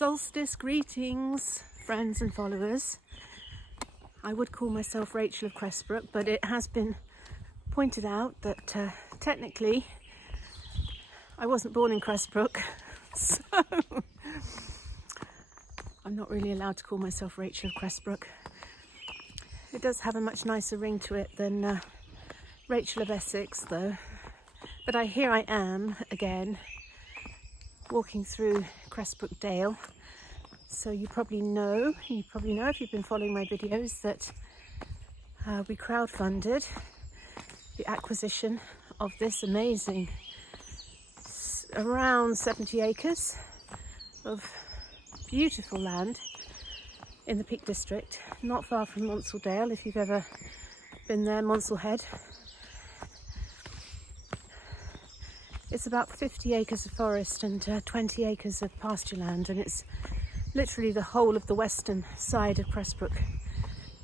Solstice greetings, friends and followers. I would call myself Rachel of Cressbrook, but it has been pointed out that technically I wasn't born in Cressbrook, so I'm not really allowed to call myself Rachel of Cressbrook. It does have a much nicer ring to it than Rachel of Essex, though. But here I am again, walking through Cressbrook Dale. So you probably know if you've been following my videos, that we crowdfunded the acquisition of this amazing around 70 acres of beautiful land in the Peak District, not far from Dale, if you've ever been there, Head. It's about 50 acres of forest and 20 acres of pasture land, and it's literally the whole of the western side of Cressbrook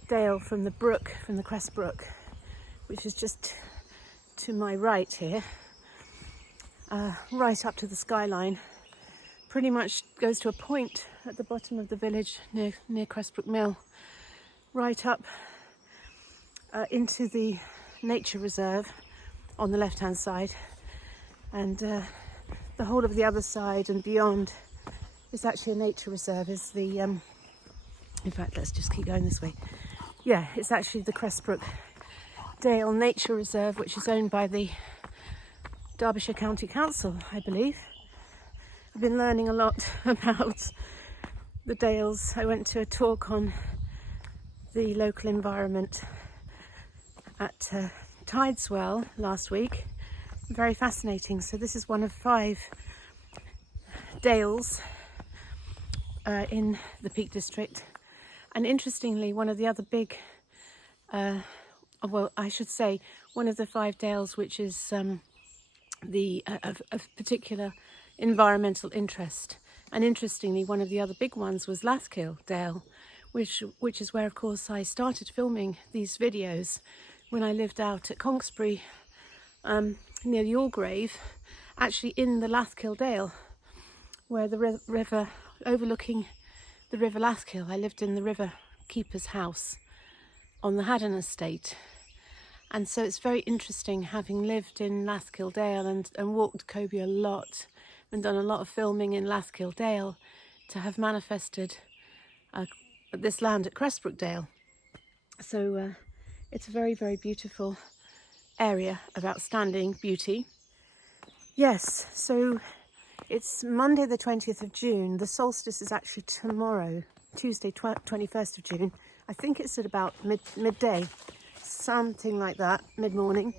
Dale, from the Cressbrook, which is just to my right here, right up to the skyline. Pretty much goes to a point at the bottom of the village near Cressbrook Mill, right up into the nature reserve on the left hand side, and the whole of the other side and beyond is actually a nature reserve. Is the in fact, let's just keep going this way. Yeah, it's actually the Cressbrook Dale Nature Reserve, which is owned by the Derbyshire County Council, I believe. I've been learning a lot about the Dales. I went to a talk on the local environment at Tideswell last week. Very fascinating. So this is one of 5 Dales in the Peak District, and interestingly, one of the other big, well, I should say, one of the 5 Dales which is of particular environmental interest. And interestingly, one of the other big ones was Elnaugh-LOVE Dale, which is where, of course, I started filming these videos when I lived out at Conksbury, near the Orgrave, actually in the Elnaugh-LOVE Dale, where the river overlooking the River Elnaugh. I lived in the river keeper's house on the Haddon estate, and so it's very interesting, having lived in Elnaugh-LOVE Dale and walked Coby a lot and done a lot of filming in Elnaugh-LOVE Dale, to have manifested this land at Cressbrook Dale. So it's a very, very beautiful area of outstanding beauty. Yes, so it's Monday the 20th of June. The solstice is actually tomorrow, Tuesday 21st of June. I think it's at about midday, something like that, mid-morning.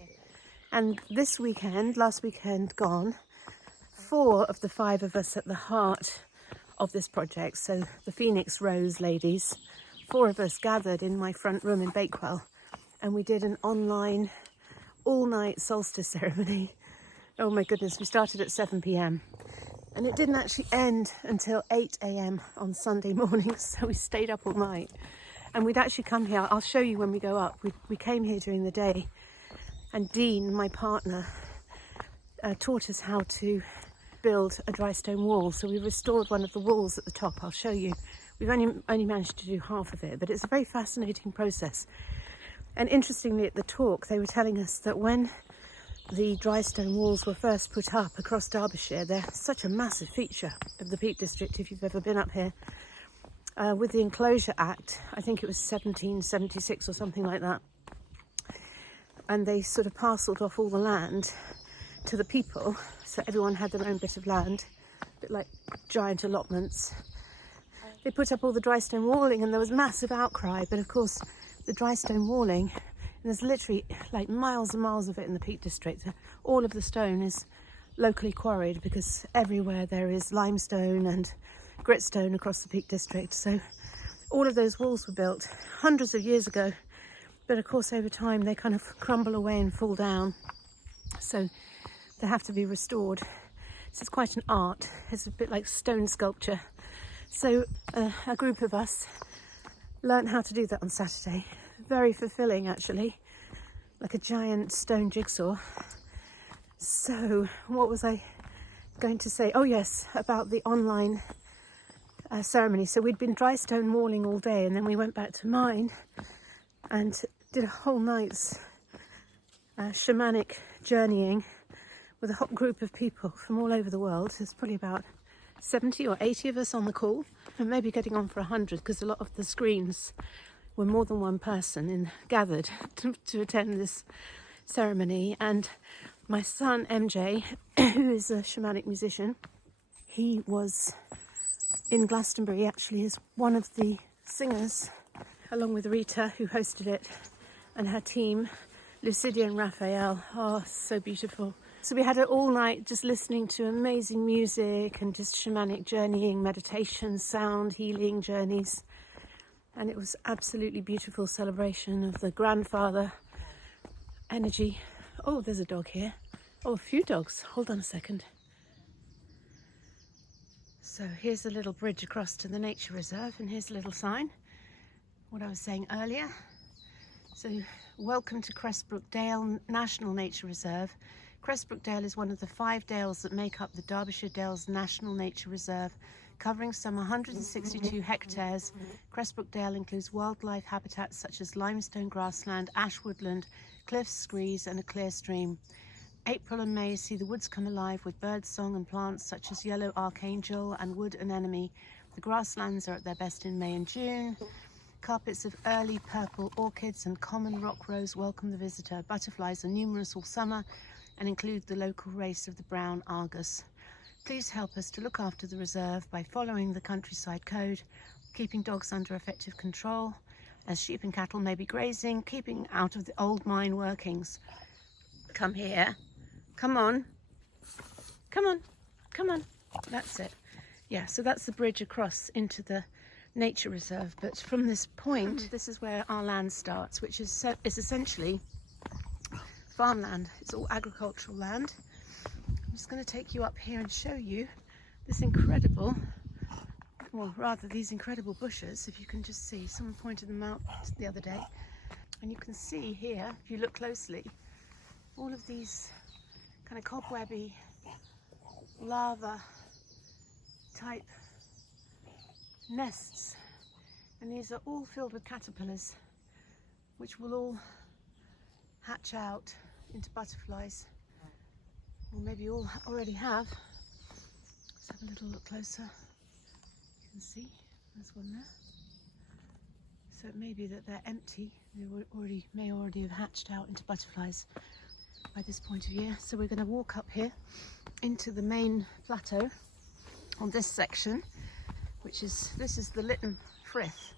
And last weekend gone, 4 of the 5 of us at the heart of this project, so the Phoenix Rose ladies, 4 of us gathered in my front room in Bakewell, and we did an online all-night solstice ceremony. Oh my goodness, we started at 7 p.m. and it didn't actually end until 8 a.m. on Sunday morning, so we stayed up all night. And we'd actually come here, I'll show you when we go up, we came here during the day, and Dean, my partner, taught us how to build a dry stone wall. So we restored one of the walls at the top. I'll show you. We've only managed to do half of it, but it's a very fascinating process. And interestingly, at the talk, they were telling us that when the dry stone walls were first put up across Derbyshire, they're such a massive feature of the Peak District, if you've ever been up here. With the Enclosure Act, I think it was 1776 or something like that, and they sort of parcelled off all the land to the people, so everyone had their own bit of land, a bit like giant allotments. They put up all the dry stone walling, and there was massive outcry, but of course the dry stone walling, and there's literally like miles and miles of it in the Peak District. All of the stone is locally quarried, because everywhere there is limestone and gritstone across the Peak District. So all of those walls were built hundreds of years ago, but of course over time they kind of crumble away and fall down, so they have to be restored. So it's quite an art. It's a bit like stone sculpture. So a group of us learned how to do that on Saturday. Very fulfilling, actually, like a giant stone jigsaw. So what was I going to say? Oh yes, about the online ceremony. So we'd been dry stone walling all day, and then we went back to mine and did a whole night's shamanic journeying with a hot group of people from all over the world. There's probably about 70 or 80 of us on the call, and maybe getting on for 100, because a lot of the screens were more than one person gathered to attend this ceremony. And my son MJ, who is a shamanic musician, he was in Glastonbury actually as one of the singers, along with Rita, who hosted it, and her team, Lucidia and Raphael. Oh, so beautiful. So we had it all night just listening to amazing music and just shamanic journeying, meditation, sound, healing journeys. And it was absolutely beautiful celebration of the grandfather energy. Oh, there's a dog here. Oh, a few dogs. Hold on a second. So here's a little bridge across to the nature reserve, and here's a little sign. What I was saying earlier. So welcome to Cressbrook Dale National Nature Reserve. Cressbrook Dale is one of the 5 dales that make up the Derbyshire Dales National Nature Reserve, covering some 162 hectares. Cressbrook Dale includes wildlife habitats such as limestone grassland, ash woodland, cliffs, screes and a clear stream. April and May see the woods come alive with birdsong and plants such as yellow archangel and wood anemone. The grasslands are at their best in May and June. Carpets of early purple orchids and common rock rose welcome the visitor. Butterflies are numerous all summer and include the local race of the brown argus. Please help us to look after the reserve by following the countryside code, keeping dogs under effective control, as sheep and cattle may be grazing, keeping out of the old mine workings. Come here. Come on. Come on. Come on. That's it. Yeah, so that's the bridge across into the nature reserve. But from this point, this is where our land starts, which is essentially farmland. It's all agricultural land. I'm just going to take you up here and show you this incredible, well, rather these incredible bushes. If you can just see, someone pointed them out the other day, and you can see here, if you look closely, all of these kind of cobwebby lava type nests, and these are all filled with caterpillars, which will all hatch out into butterflies, or maybe all already have. Let's have a little look closer. You can see there's one there. So it may be that they're empty. They may already have hatched out into butterflies by this point of year. So we're going to walk up here into the main plateau on this section, this is the Lytton Frith,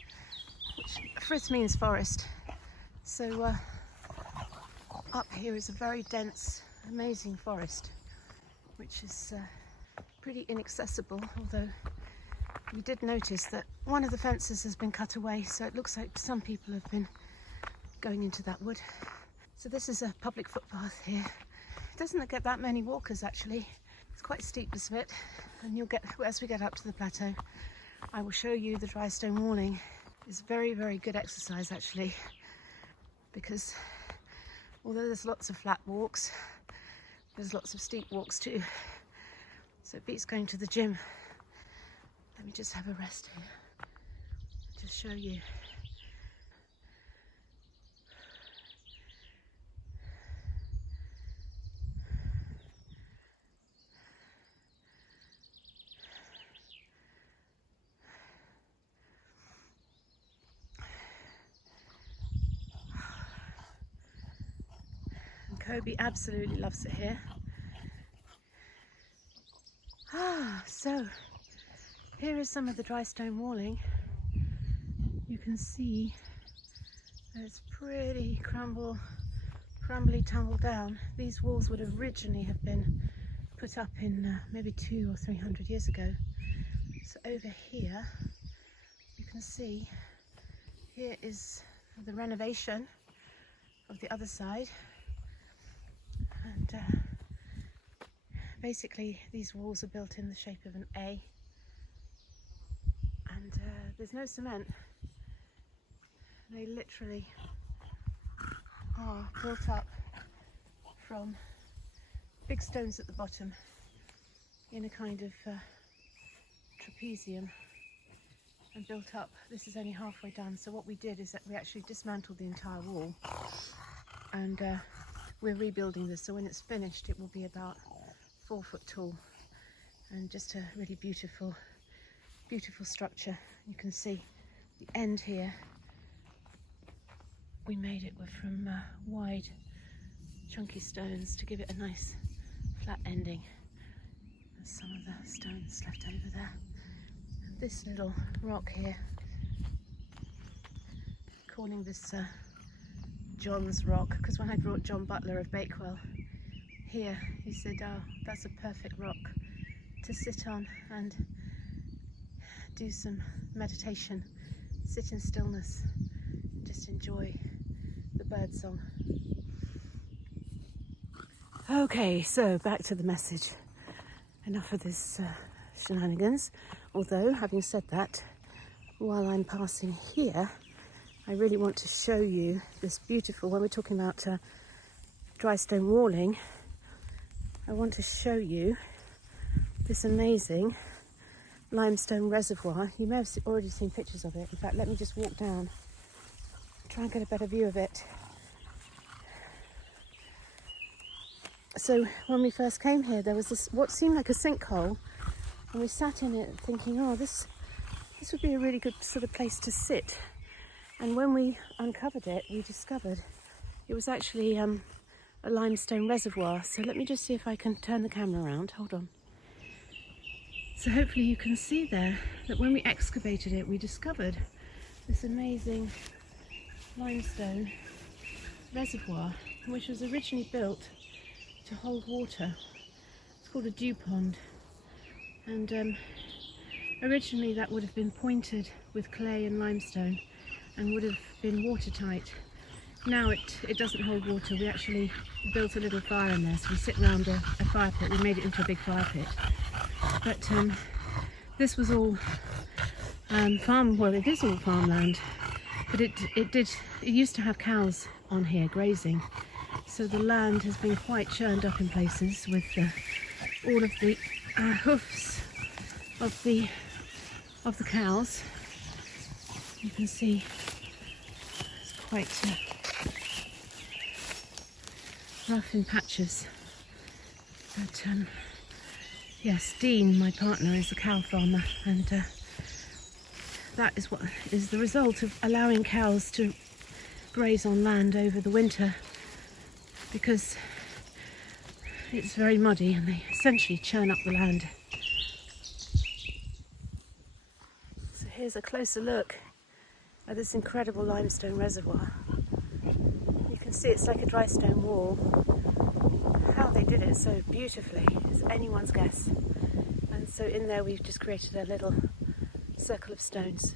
which Frith means forest. So up here is a very dense, amazing forest, which is pretty inaccessible, although we did notice that one of the fences has been cut away, so it looks like some people have been going into that wood. So this is a public footpath here. It doesn't get that many walkers actually. It's quite steep this bit, and you'll get, as we get up to the plateau, I will show you the dry stone walling. It's very, very good exercise actually, because although there's lots of flat walks, there's lots of steep walks too. So it beats going to the gym. Let me just have a rest here, just show you. And Kobe absolutely loves it here. So here is some of the dry stone walling. You can see that it's pretty crumbly, tumbled down. These walls would originally have been put up in maybe 200 or 300 years ago. So over here, you can see, here is the renovation of the other side. And basically these walls are built in the shape of an A, and there's no cement. They literally are built up from big stones at the bottom in a kind of trapezium and built up. This is only halfway done, so what we did is that we actually dismantled the entire wall, and we're rebuilding this, so when it's finished it will be about 4 foot tall, and just a really beautiful structure. You can see the end here, we made it from wide chunky stones to give it a nice flat ending. There's some of the stones left over there. And this little rock here, calling this John's rock, because when I brought John Butler of Bakewell here, he said, oh, that's a perfect rock to sit on and do some meditation, sit in stillness, just enjoy the bird song. Okay, so back to the message. Enough of this shenanigans. Although, having said that, while I'm passing here, I really want to show you this beautiful, when we're talking about dry stone walling, I want to show you this amazing limestone reservoir. You may have already seen pictures of it. In fact, let me just walk down, try and get a better view of it. So when we first came here, there was this what seemed like a sinkhole, and we sat in it thinking, oh, this would be a really good sort of place to sit. And when we uncovered it, we discovered it was actually a limestone reservoir. So let me just see if I can turn the camera around. Hold on. So hopefully you can see there that when we excavated it, we discovered this amazing limestone reservoir, which was originally built to hold water. It's called a dew pond, and originally that would have been pointed with clay and limestone and would have been watertight. Now it doesn't hold water. We actually built a little fire in there, so we sit around a fire pit. We made it into a big fire pit. But this was all well, it is all farmland, but it used to have cows on here grazing. So the land has been quite churned up in places with all of the hoofs of the cows. You can see it's quite rough in patches. But yes, Dean, my partner, is a cow farmer, and that is what is the result of allowing cows to graze on land over the winter, because it's very muddy and they essentially churn up the land. So here's a closer look at this incredible limestone reservoir. You can see it's like a dry stone wall. How they did it so beautifully is anyone's guess. And so in there we've just created a little circle of stones.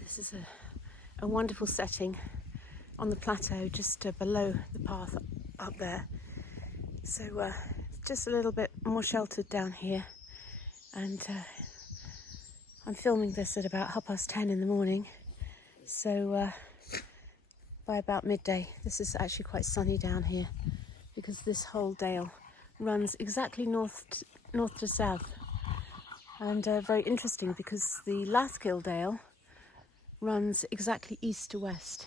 This is a wonderful setting on the plateau just below the path up there. So just a little bit more sheltered down here, and I'm filming this at about 10:30 in the morning, so by about midday this is actually quite sunny down here, because this whole dale runs exactly north to south, and very interesting because the Lathkill Dale runs exactly east to west.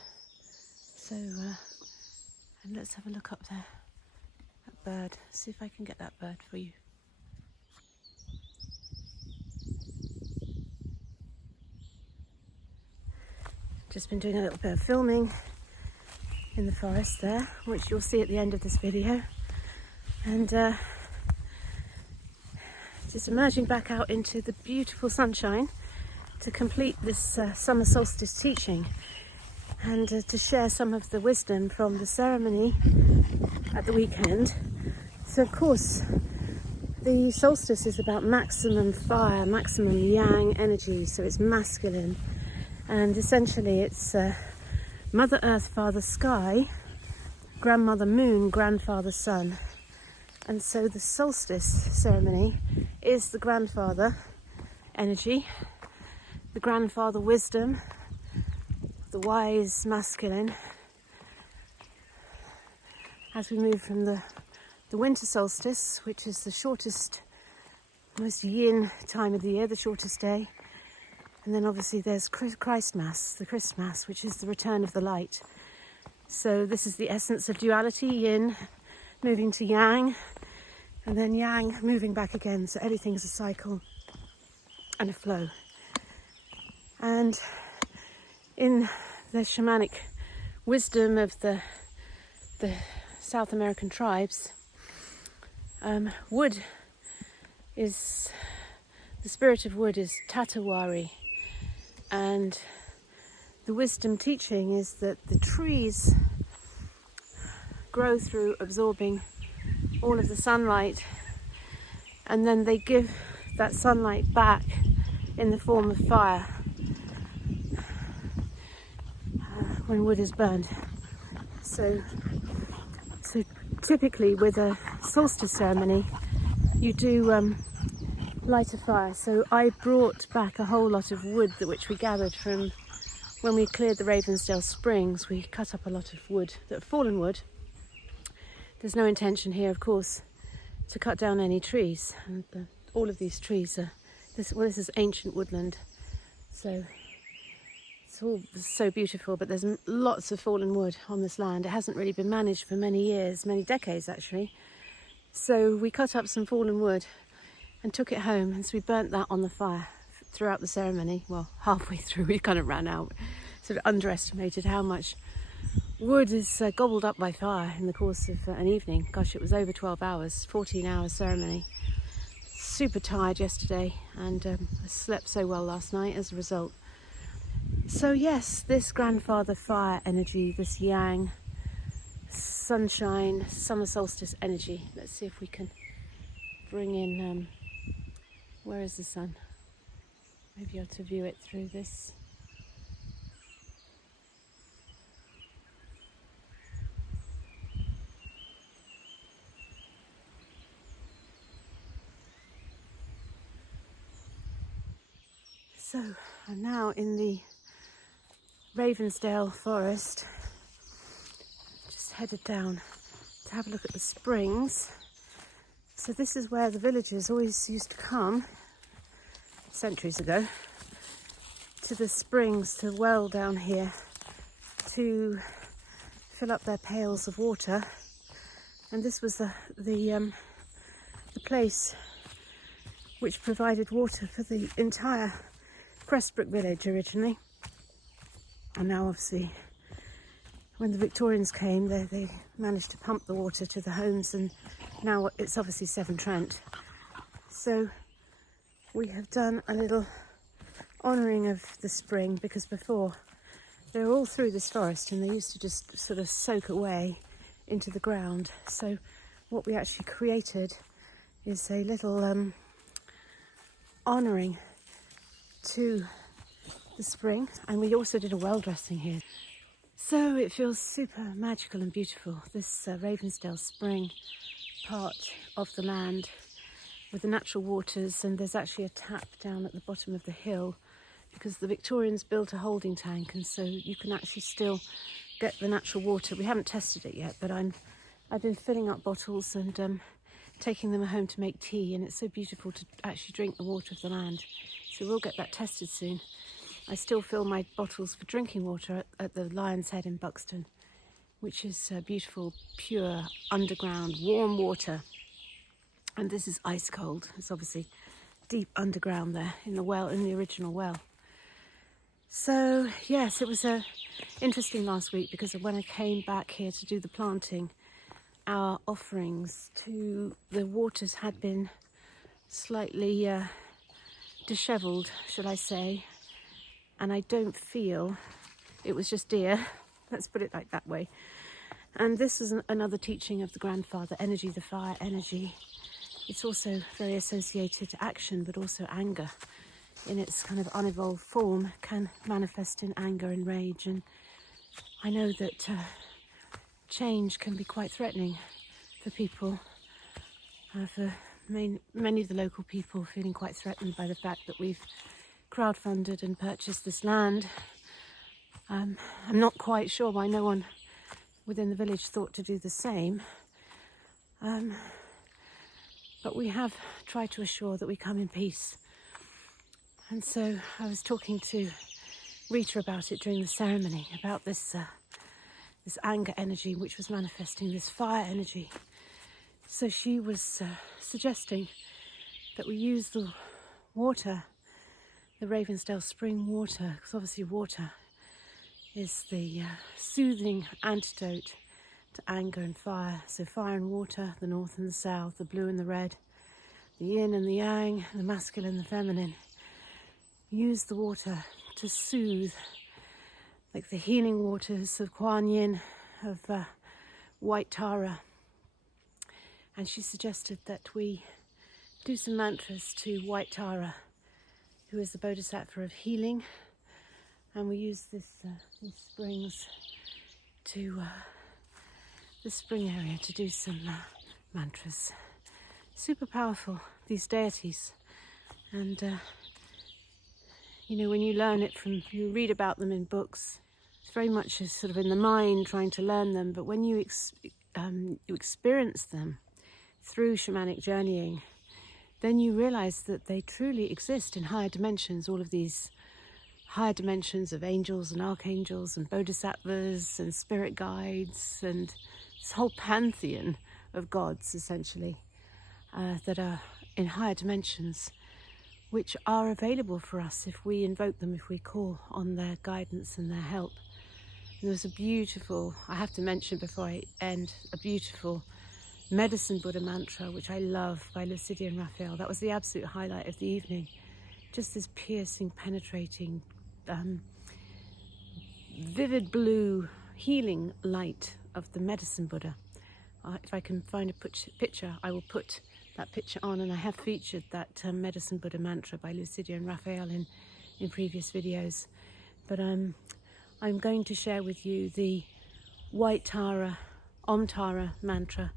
So, and let's have a look up there, that bird, see if I can get that bird for you. Just been doing a little bit of filming in the forest there, which you'll see at the end of this video, and just emerging back out into the beautiful sunshine to complete this summer solstice teaching, and to share some of the wisdom from the ceremony at the weekend. So of course the solstice is about maximum fire, maximum yang energy, so it's masculine, and essentially it's Mother Earth, Father Sky, Grandmother Moon, Grandfather Sun. And so the solstice ceremony is the grandfather energy, the grandfather wisdom, the wise masculine, as we move from the winter solstice, which is the shortest most yin time of the year, the shortest day. And then obviously there's Christmas, the Christmas, which is the return of the light. So this is the essence of duality, yin moving to yang, and then yang moving back again. So everything's a cycle and a flow. And in the shamanic wisdom of the South American tribes, wood is, the spirit of wood is Tatawari, and the wisdom teaching is that the trees grow through absorbing all of the sunlight, and then they give that sunlight back in the form of fire when wood is burned. So typically with a solstice ceremony, you do light a fire. So I brought back a whole lot of wood which we gathered from when we cleared the Ravensdale Springs. We cut up a lot of wood, fallen wood. There's no intention here, of course, to cut down any trees. And all of these trees are, this is ancient woodland. So it's all so beautiful, but there's lots of fallen wood on this land. It hasn't really been managed for many years, many decades actually. So we cut up some fallen wood and took it home, and so we burnt that on the fire throughout the ceremony. Well, halfway through we kind of ran out, sort of underestimated how much wood is gobbled up by fire in the course of an evening. Gosh, it was over 12 hours, 14-hour ceremony. Super tired yesterday, and I slept so well last night as a result. So yes, this grandfather fire energy, this yang, sunshine, summer solstice energy. Let's see if we can bring in, where is the sun? Maybe you ought to view it through this. So I'm now in the Ravensdale forest, just headed down to have a look at the springs. So this is where the villagers always used to come centuries ago, to the springs, to well down here, to fill up their pails of water. And this was the place which provided water for the entire Cressbrook village originally. And now obviously when the Victorians came, they managed to pump the water to the homes, and now it's obviously Severn Trent. So we have done a little honouring of the spring, because before they were all through this forest and they used to just sort of soak away into the ground. So what we actually created is a little honouring to the spring, and we also did a well dressing here. So it feels super magical and beautiful, this Ravensdale Spring part of the land with the natural waters. And there's actually a tap down at the bottom of the hill, because the Victorians built a holding tank, and so you can actually still get the natural water. We haven't tested it yet, but I've been filling up bottles and taking them home to make tea, and it's so beautiful to actually drink the water of the land. So we'll get that tested soon. I still fill my bottles for drinking water at the Lion's Head in Buxton, which is beautiful, pure, underground, warm water. And this is ice cold. It's obviously deep underground there in the well, in the original well. So yes, it was interesting last week, because when I came back here to do the planting, our offerings to the waters had been slightly dishevelled, should I say. And I don't feel, it was just dear, let's put it like that way. And this is another teaching of the grandfather energy, the fire energy. It's also very associated to action, but also anger in its kind of unevolved form can manifest in anger and rage. And I know that change can be quite threatening for people, for many of the local people feeling quite threatened by the fact that we've crowdfunded and purchased this land. I'm not quite sure why no one within the village thought to do the same. but we have tried to assure that we come in peace. And so I was talking to Rita about it during the ceremony, about this anger energy which was manifesting, this fire energy. So she was suggesting that we use the water, the Ravensdale spring water, because obviously water is the soothing antidote to anger and fire. So fire and water, the north and the south, the blue and the red, the yin and the yang, the masculine and the feminine. Use the water to soothe, like the healing waters of Kuan Yin, of White Tara. And she suggested that we do some mantras to White Tara, who is the Bodhisattva of healing. And we use these springs to the spring area to do some mantras. Super powerful, these deities. And you know, when you learn it from, you read about them in books, it's very much sort of in the mind trying to learn them, but when you experience them through shamanic journeying, then you realize that they truly exist in higher dimensions, all of these higher dimensions of angels and archangels and bodhisattvas and spirit guides and this whole pantheon of gods, essentially, that are in higher dimensions, which are available for us if we invoke them, if we call on their guidance and their help. And there's a beautiful, I have to mention before I end, a beautiful Medicine Buddha mantra, which I love, by Lucidia and Raphael. That was the absolute highlight of the evening. Just this piercing, penetrating, vivid blue, healing light of the Medicine Buddha. If I can find a picture, I will put that picture on, and I have featured that Medicine Buddha mantra by Lucidia and Raphael in previous videos. But I'm going to share with you the White Tara, Om Tara mantra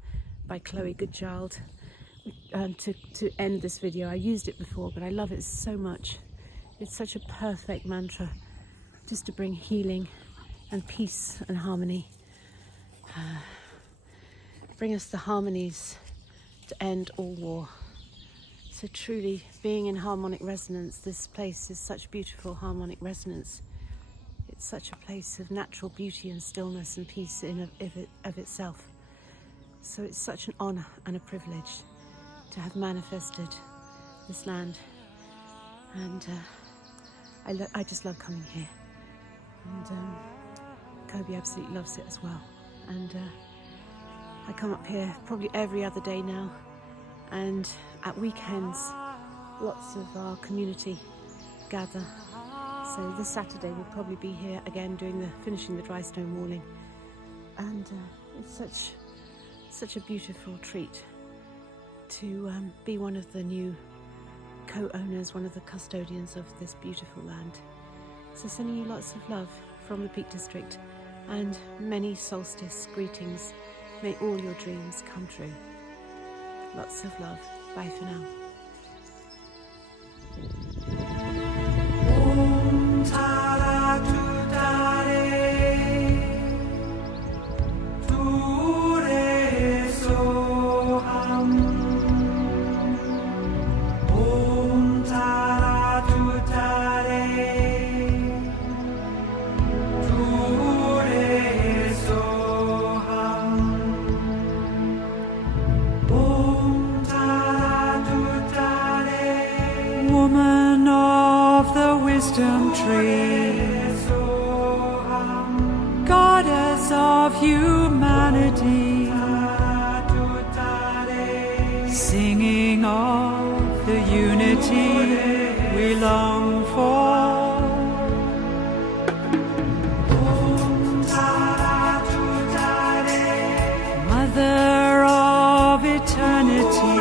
by Chloe Goodchild to end this video. I used it before, but I love it so much. It's such a perfect mantra just to bring healing and peace and harmony. Bring us the harmonies to end all war. So truly, being in harmonic resonance, this place is such beautiful harmonic resonance. It's such a place of natural beauty and stillness and peace in of itself. So it's such an honour and a privilege to have manifested this land. And I just love coming here. And Kobe absolutely loves it as well. And I come up here probably every other day now, and at weekends lots of our community gather. So this Saturday we'll probably be here again finishing the dry stone walling, and it's such a beautiful treat to be one of the new co-owners, one of the custodians of this beautiful land. So sending you lots of love from the Peak District, and many solstice greetings. May all your dreams come true. Lots of love. Bye for now. Om Tara Tutare Ture Soham. Om Tara Tutare Woman of the wisdom tree, goddess of humanity, singing of the unity we long for. Mother of eternity,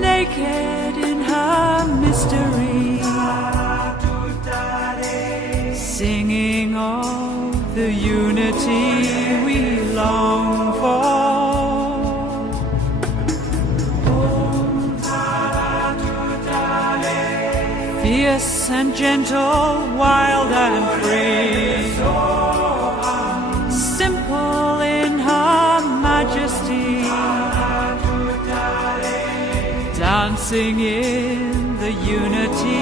naked in her mystery, singing of the unity we long for. Fierce and gentle, wild and free, simple in her majesty, rejoicing in the unity